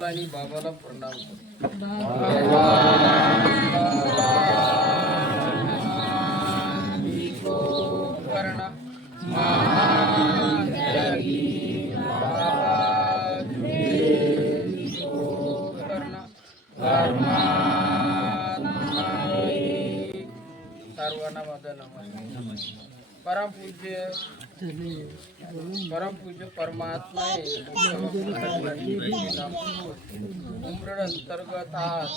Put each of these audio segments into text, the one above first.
आणि बाबाला प्रणाम करतो करणा सर्वांना माझा नमस्कार परमपूज्य परमपूज्य परमात्मा उमरड अंतर्गत आज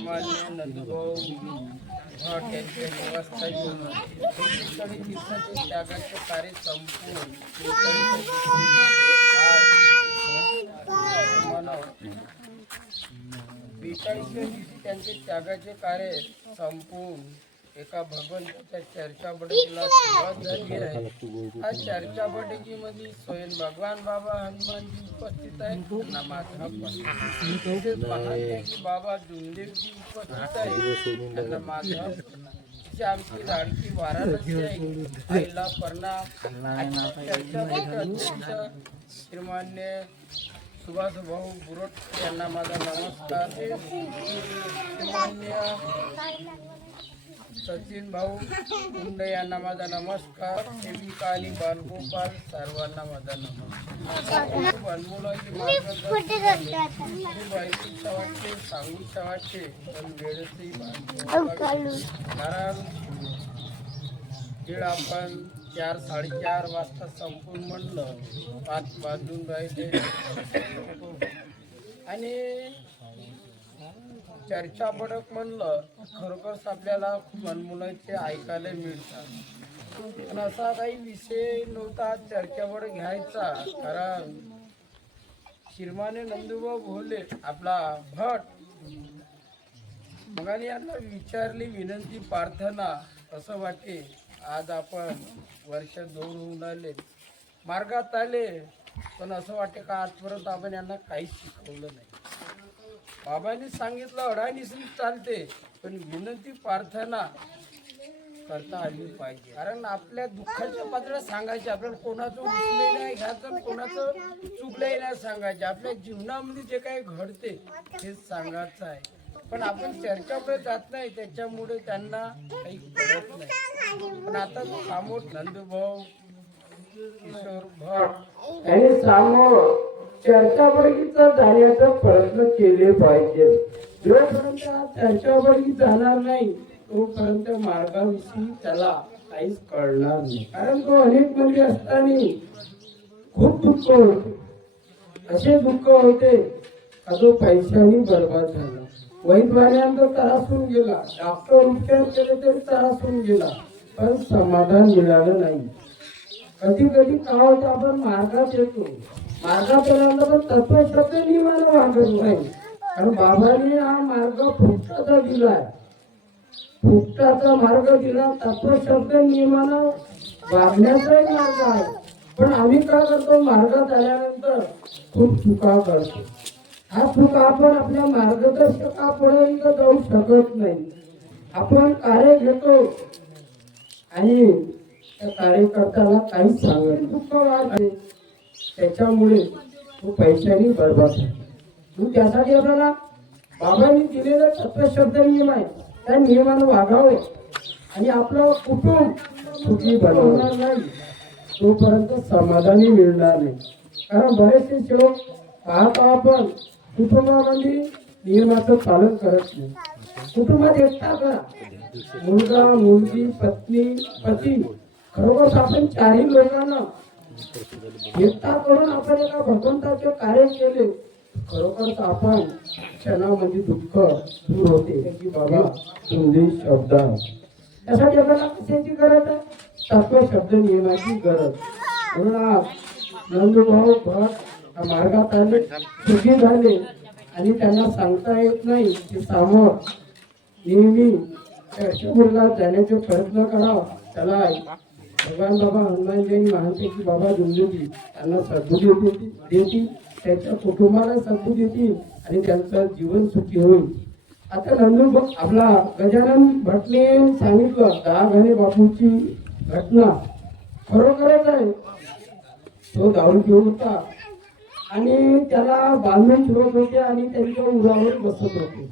मान्य नंदभाऊ भट यांचे निवासस्थानी कीर्तनी तीर्थाचे त्यागाचे कार्य संपून बेचाळीसव्या दिवशी त्यांचे त्यागाचे कार्य संपून एका भगवंताच्या चर्चा बैठकीला सुरुवात झाली आहे. या चर्चा बैठकीमध्ये स्वयं भगवान बाबा हनुमानजी उपस्थित आहेत. त्यांना माझा बाबा जुंदेवजी उपस्थित आहेत. त्यांना माझा आमची लाडकी वाराणसी आहे. आईला प्रणाम चर्चा श्रीमान्य सुभाष भाऊ बुरट यांना माझा नमस्कार. श्रीमान्य सचिन भाऊ कुंडे यांना माझा नमस्कार. सेविका आणि बालगोपाल सर्वांना माझा नमस्कार. बालमुलाची मार्गदर्शन वाटते पण वेळेतही कारण खेळ आपण चार साडेचार वाजता संपून म्हणलं पाच वाजून राहिले. आणि चर्चा पडक म्हणलं खरोखरच आपल्याला खूप मनमुलाचे ऐकायला मिळतात. पण असा काही विषय नव्हता चर्चा घ्यायचा कारण श्रीमाने नंदुबा भोले आपला भट. मगाने यांना विचारली विनंती प्रार्थना. असं वाटे आज आपण वर्ष दोन होऊन आले मार्गात आले पण असं वाटे का आजपर्यंत आपण यांना काहीच शिकवलं नाही? बाबांनी सांगितलं अडाणीसनी चालते पण विनंती प्रार्थना करता आली पाहिजे. कारण आपल्या दुःखाच्या पातळ्या सांगायचे आपल्याला कोणाचं उचलही नाही घ्यायचं कोणाचं चुकलंही नाही सांगायचे. आपल्या जीवनामध्ये जे काही घडते हे सांगायचं आहे. पण आपण चर्चाकडे जात नाही त्याच्यामुळे त्यांना काही कळत नाही. पण आता समोर नंदभाऊ किशोर भाऊ यांनी चर्चा जाण्याचा प्रयत्न केले पाहिजे. जोपर्यंत हा जाणार नाही तोपर्यंत मार्गाविषयी त्याला काहीच कळणार नाही. कारण तो अनेकमध्ये असताना खूप दुःख होते. असे दुःख होते का जो पैशाने बर्बाद झाला. वैद्यवान्यांचा होऊन गेला. डॉक्टर उपचार केले तरी होऊन गेला. पण समाधान मिळालं नाही. कधी कधी काय होतं आपण मार्गात येतो. मार्गापर्यंत पण तत्वशब्द मला वाटत नाही. कारण बाबांनी हा मार्ग फुटाचा दिलाय. फुटाचा मार्ग दिला तत्वशब्द नियमानं वागण्याचाही मार्ग आहे. पण आम्ही काय करतो? मार्गात आल्यानंतर खूप चुका करतो. हा चुका आपण आपल्या मार्गदर्शकापर्यंत जाऊ शकत नाही. आपण कार्य घेतो. आणि त्या कार्यकर्त्याला काहीच सांगत दुःख वाढते त्याच्यामुळे तो पैशाने बरबाद होतो त्यासाठी आपल्याला बाबांनी दिलेला तत्वशब्द नियम आहे त्या नियमानं वागावं आणि आपलं कुटुंब सुखी बनवणार नाही तोपर्यंत समाधानी मिळणार नाही. कारण बरेचसे लोक पाहतो आपण कुटुंबामध्ये नियमाचं पालन करत नाही. कुटुंबात एकटा करा. मुलगा मुलगी पत्नी पती खरोखर आपण चारही लोकांना एकटा करून आपण एका भगवंताचे कार्य केले. खरोखर आपण क्षणामध्ये दुःख दूर होते. की बाबा तुमचे शब्द आहे. त्यासाठी आपल्याला कशाची गरज आहे. तत्व शब्द नियमाची गरज. म्हणून आज नंदुभाऊ भट या मार्गात आले सुखी झाले. आणि त्यांना सांगता येत नाही की सामोर नेहमी काश्मीरला जाण्याचे प्रयत्न करावा. त्याला भगवान बाबा हनुमानजींनी मानते की बाबा दुंदुजी त्यांना सद्बुद्धी देतील देतील त्यांच्या कुटुंबाला सद्बुद्धी देतील आणि त्यांचं जीवन सुखी होईल. आता नंदू आपला गजानन भटने सांगितलं दहा घरे बापूची घटना. खरोखरच आहे. तो दारू घेऊन होता. आणि त्याला बांधून ठेवत होते आणि त्यांच्या उरावर बसत होते.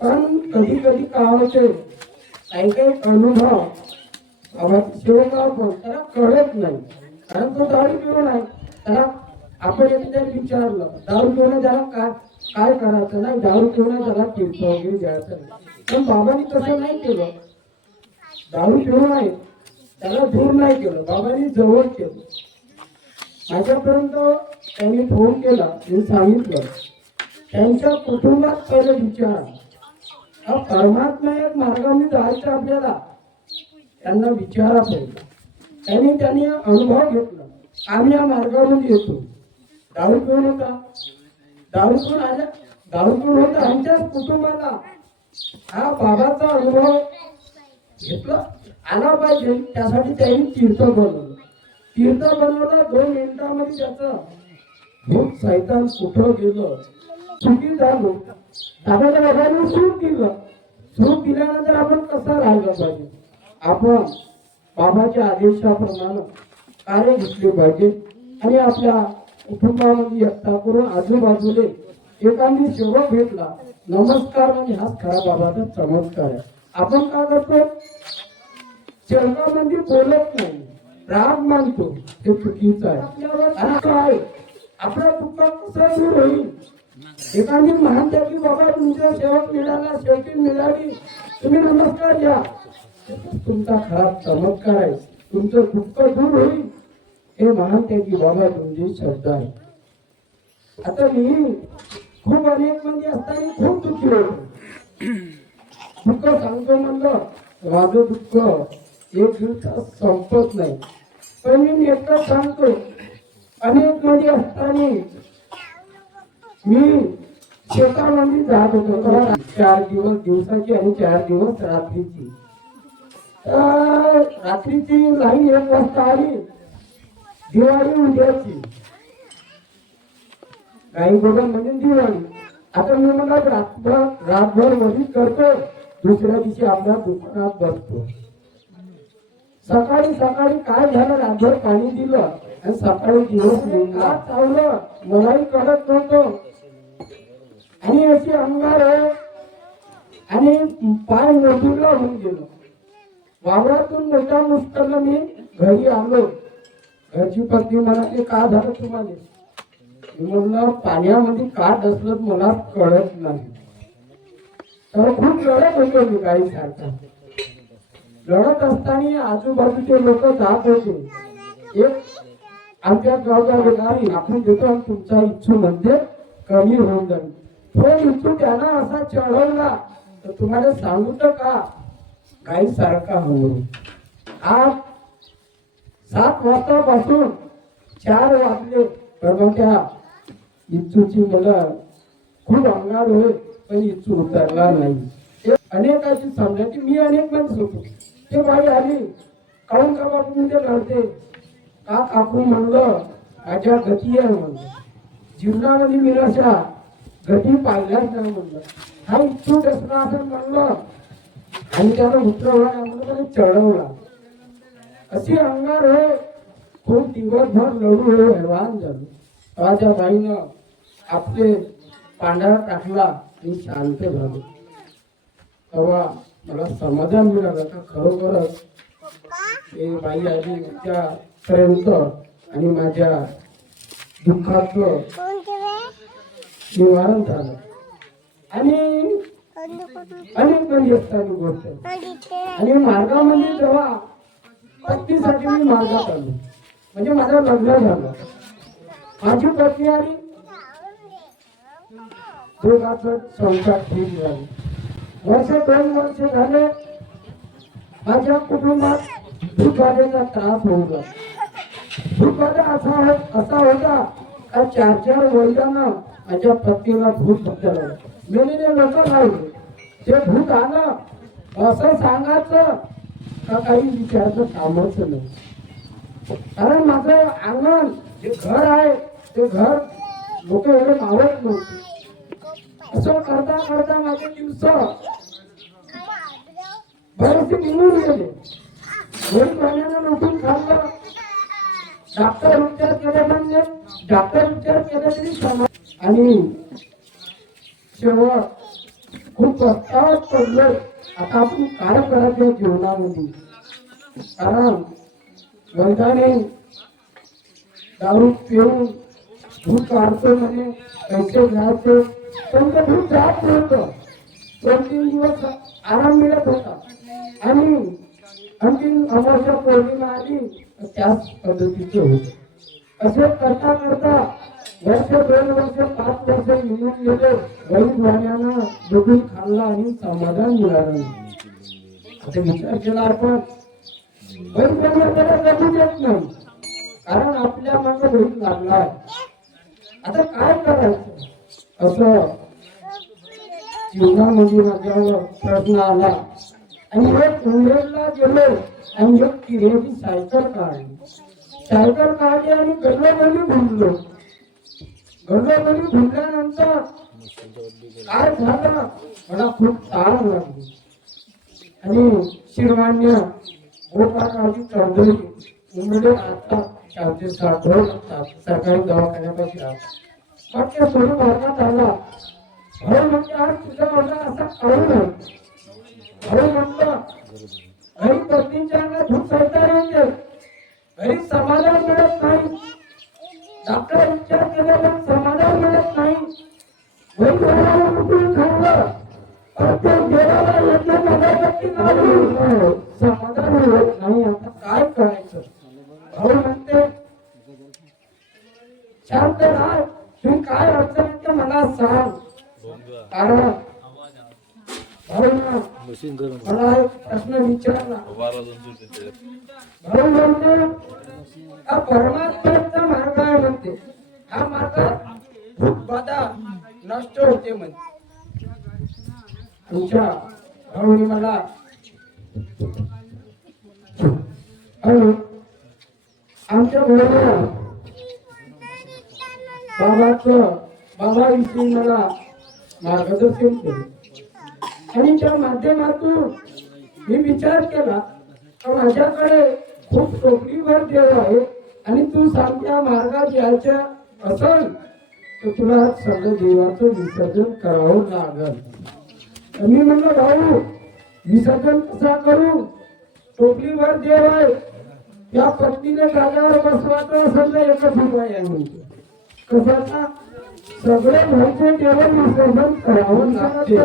पण कधी कधी काय होते? काही काही अनुभव शिवगाव पण हो, त्याला कळत नाही. कारण तो दारू पिऊन आहे. त्याला आपण एकदा विचारलं दारू पिऊन त्याला काय काय करायचं? नाही दारू पिऊन त्याला तीर्थ वगैरे द्यायचं नाही. पण बाबांनी तसं नाही केलं. दारू पिऊन आहे. त्याला दूर नाही केलं. बाबांनी जवळ केलं. माझ्यापर्यंत त्यांनी फोन केला. मी सांगितलं त्यांच्या कुटुंबात पहिले विचार. हा परमात्मा एक मार्गाने जायचं आपल्याला. त्यांना विचारा पाहिजे त्यांनी त्यांनी अनुभव घेतला. आम्ही या मार्गामध्ये येतो. दारू कोण होता? दारू कोण आल्या? दारू कोण होता? आमच्याच कुटुंबाला. हा बाबाचा अनुभव घेतला. आला पाहिजे. त्यासाठी त्यांनी तीर्थ बनवलं. तीर्थ बनवलं. दोन मिनिटांमध्ये त्याचं भूत सैतान कुठं गेलं? चुकी झालो. दादाच्या बाबांनी सूट दिलं. सूट दिल्यानंतर आपण कसा राहिला पाहिजे? आपण बाबाच्या आदेशाप्रमाणे कार्य घेतले पाहिजे. आणि आपल्या कुटुंबामध्ये एकता करून आजूबाजूले एकांनी सेवा भेटला नमस्कार आणि हा खरा बाबाचा चमत्कार आहे. आपण काय करतो? चरणामध्ये बोलत नाही. राग मानतो. ते चुकीचं आहे. आपल्यावर आणि काय आपला कसं दूर होईल? एखादी महान त्याची बाबा तुमच्या सेवक मिळाला शेवटी मिळाली. तुम्ही नमस्कार द्या तुमचा खराब चमत्कार आहे. तुमचं दुःख दूर होईल. हे महान त्याची बाबा तुमची श्रद्धा आहे. आता मी खूप अनेक म्हणजे असताना खूप दुःखी होतो. दुःख सांगतो म्हणलं माझं दुःख एक दिवसात संपत नाही. पण मी नेमकं सांगतो अनेकमध्ये असताना मी शेतामध्ये जात होतो. चार दिवस दिवसाची आणि चार दिवस रात्रीची. रात्रीची लाईन एक वाजता आली. दिवाळी उद्याची. काही बघा म्हणजे दिवाळी. आता मी मला रातभर रातभर मदत करतो दुसऱ्या दिवशी आपल्या दुकानात बसतो. सकाळी सकाळी काय झालं? रातभर पाणी दिलं आणि सकाळी दिवस निघाला. चावलं. मलाही कळत नव्हतं. आणि अशी अंगार आहे. आणि पाय मोठीला होऊन गेलो. वावरातून मोठा मुस्करला मी घरी आलो. घरची पत्नी म्हणाली का झालं तुम्हाला? मी म्हणलं पाण्यामध्ये का डसलं मला कळत नाही. तर खूप लढत होतो मी काही सारखा. लढत असताना आजूबाजूचे लोक जात होते. एक आमच्या गावचा व्यक्ती आपण देतो तुमचा इच्छू म्हणजे कमी होऊन जाईल. तो इच्छू त्यांना असा चढवला तर तुम्हाला सांगू तर का? काही सारखा म्हणून. आज सात वाजतापासून चार वाजले. तर इच्छूची मुलं खूप अंगार होईल पण इच्छू उतरला नाही. ते अशी समजायची. मी अनेक माणसं होतो. ते बाई आली काऊन का बापू ते लढते का काकू म्हणलं माझ्या गती आहे म्हणलं. जीवनामध्ये मी अशा गती पाहिल्याच नाही म्हणलं. हा इच्छुक असणार असं म्हणलं आणि त्याला उतरवला त्याने चढवला. अशी अंगार खूप दिवसभर लढू हो हैवान झालो तेव्हा बाईनं आपले पांढरा टाकला आणि शांत झालो. तेव्हा मला समाधान मिळालं. का खरोखरच ते बाई आली त्यापर्यंत आणि माझ्या दुःखाचं निवारण झालं. आणि अनेक म्हणजे असतात गोष्ट आणि मार्गामध्ये जेव्हा पत्नीसाठी मी मार्गात आलो म्हणजे माझं लग्न झालं. माझी पत्नी आली. दोघांचं संसार ठीक झाले. वर्ष दोन वर्ष झाले माझ्या कुटुंबात दुखाण्याचा त्रास होता दुखाचा असा हो-, असा होता का चार चार वडिलांना माझ्या पत्नीला भूत धरलं मेलेले लोक लावले जे भूत आलं असं सांगायचं का काही विचारायचं कामच नाही? कारण माझं अंगण जे घर आहे ते घर लोक एवढे मावत नव्हते. असं करता करता माझे दिवस बरेचसे निघून गेले. दोन महिन्यानं उठून खाल्लं डॉक्टर उपचार केले म्हणजे डॉक्टर विचार केले तरी आणि शेवट खूप प्रस्तावात पडलं आता आपण काय करायचं जीवनामध्ये. कारण वैदाने दारू पिऊन दूध काढतो म्हणे पैसे घ्यायचे पण ते दूध जात नव्हतं. दोन तीन दिवस आराम मिळत होता. आणि अंतिम अमावस्या पौर्णिमा आली त्याच पद्धतीचे होते. असे करता करता वर्ष दोन वर्ष पाच वर्ष निघून गेले गरीब वाण्यानं बघून खाल्ला आणि समाधान मिळालं नाही. विचार केला आपण गरीब वाण्या त्याला जगू देत नाही कारण आपल्या मागे भूक लागला आता काय करायचं असं जीवनामध्ये माझ्यावर प्रश्न आला आणि एक उंबरेला गेलो आणि एक किरेची सायकल काढली सायकल काढली आणि गल्लोगल्ली भुंडलो गंगाबाई भुंडल्यानंतर काय झालं? मला खूप ताण लागली. आणि शिरमान्य गोपाळाची चौधरी उमरे आता शांती साठवून सरकारी दवाखान्यापाशी राहत मग ते सोडून वर्गात आला. हो म्हणजे आज तुझा वर्गात असा करू नये हो म्हटलं घरी पत्नीच्या अंगात धूप मला प्रश्न विचारला भाऊ म्हणते हा परमात्म्याचा मार्ग आहे म्हणते हा मार्ग बाधा नष्ट होते म्हणते तुमच्या भाऊनी मला आणि आमच्या बरोबर बाबाचं बाबाविषयी मला मार्गदर्शन केलं. आणि माध्यमातून मी विचार केला तर माझ्याकडे खूप टोपलीवर देव आहे आणि तू सांगत्या मार्गात यायचं असेल तर तुला सगळं देवाचं विसर्जन करावं लागल. मी म्हणलं भाऊ विसर्जन कसा करू? टोपलीवर देव आहे. त्या पत्नीने जागावर बसवायचं असेल तर एकच उपाय आहे म्हणतो कशाचा? सगळे घरचे देव विसर्जन करावं लागते.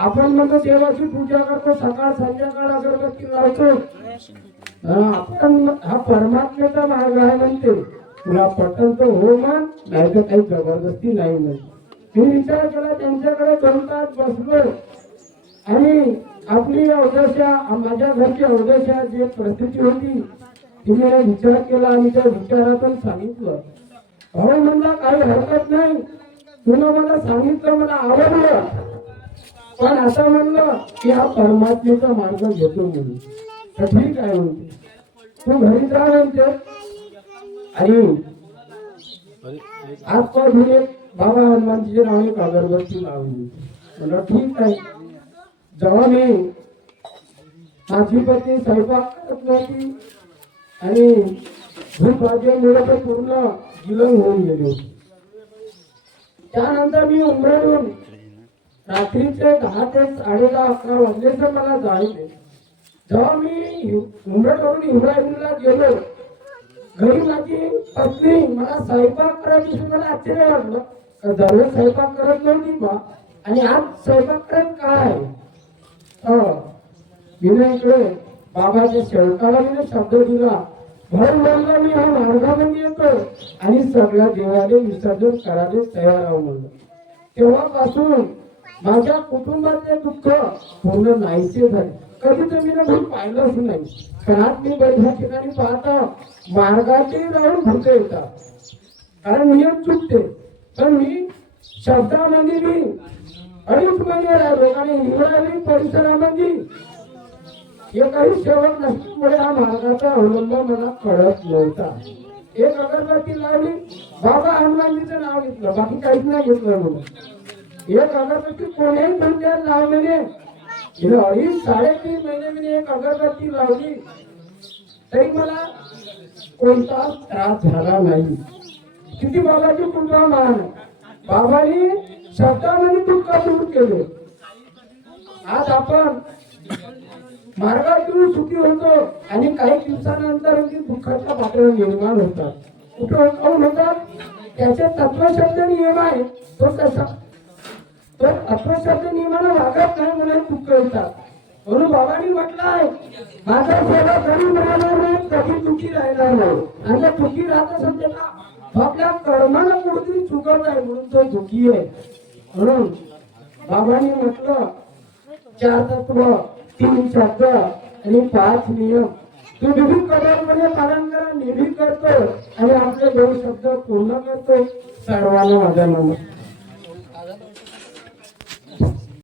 आपण म्हणतो देवाची पूजा करतो सकाळ संध्याकाळ अगरबत्ती लावतो आपण हा परमात्म्याचा मार्ग आहे म्हणते. तुला पटन तर हो मान नाही तर काही जबरदस्ती नाही म्हणते मी विचार केला त्यांच्याकडे दोन तास बसलो. आणि आपली अवदशा माझ्या घरची अवदशा जी परिस्थिती होती तिने विचार केला आणि त्या विचारातून सांगितलं. भाऊ म्हणला काही हरकत नाही. तुला मला सांगितलं मला आवडलं. पण असं म्हणलं की हा परमात्मेचा मार्ग घेतो म्हणून. तर ठीक आहे म्हणते. तू घरी जा म्हणते. आणि आज आजपासून एक बाबा हनुमानजीच्या नाव एक अगरबत्ती लावली. म्हणलं ठीक आहे. जेव्हा मी माझी पत्नी स्वयंपाक करत नव्हती आणि भूक लागल्यामुळे पूर्ण गिलंग होऊन गेले होते. त्यानंतर मी उमरडून रात्रीचे दहा ते साडेदहा अकरा अकरा तर मला जायचे जेव्हा मी उमरडवरून इब्राहिमला गेलो घरी माझी पत्नी मला स्वयंपाक करायची मला आश्चर्य वाटलं का दररोज स्वयंपाक करत नव्हती बा? आणि आज स्वयंपाक करत काय विनयकडे बाबाच्या शेवटाला मी शब्द दिला. भर म्हणलं मी हा मार्गामध्ये येतो आणि सगळ्या देवाले विसर्जन करायला तयार आहो म्हणलं. तेव्हापासून माझ्या कुटुंबातले दुःख पूर्ण नाहीसे झाले. कधी तर मी ना पाहिलंच नाही. त्यात मी बैठ्या ठिकाणी पाहता मार्गाचे राहून भूत येतात. कारण नियम चुकते. पण मी शब्दामध्ये मी अडीच महिने राहिलो आणि इंग्रजी परिसरामध्ये काही शेवट नसल्यामुळे हा मार्गाचा अवलंब मला कळत नव्हता. एक अगरबत्ती लावली बाबा हनुमानजीचं नाव घेतलं. बाकी काहीच नाही घेतलं म्हणून. एक अगरबत्ती कोण्याही मंदिरात लावलेले गेले अडीच साडेतीन महिने मी एक अगरबत्ती लावली. तरी मला कोणता त्रास झाला नाही. किती बाबाची कृपा मान बाबानी शब्दाने शब्दामध्ये दुःख दूर केले. आज आपण मार्गातून सुखी होतो आणि काही दिवसानंतर ती दुःखाच्या पातळी निर्माण होतात. कुठं होतात? त्याचे तत्वशब्द नियम आहे तो कसा तर तत्वशब्द नियमाला वागत नाही म्हणून दुःख कळतात म्हणून बाबांनी म्हटलं आहे माझा सेवा कधी मिळाला नाही कधी चुकी राहिला नाही. आणि जर राहत असेल त्याला आपल्या कर्माला कुठेतरी चुकत आहे म्हणून तो दुखी आहे. म्हणून बाबांनी म्हटलं चार तत्व तीन शब्द आणि पाच नियम. तू निर्भीक कडकपणे पालन करा निधी करतो आणि आपले दोन शब्द पूर्ण करतो सर्वांना माझा नमस्कार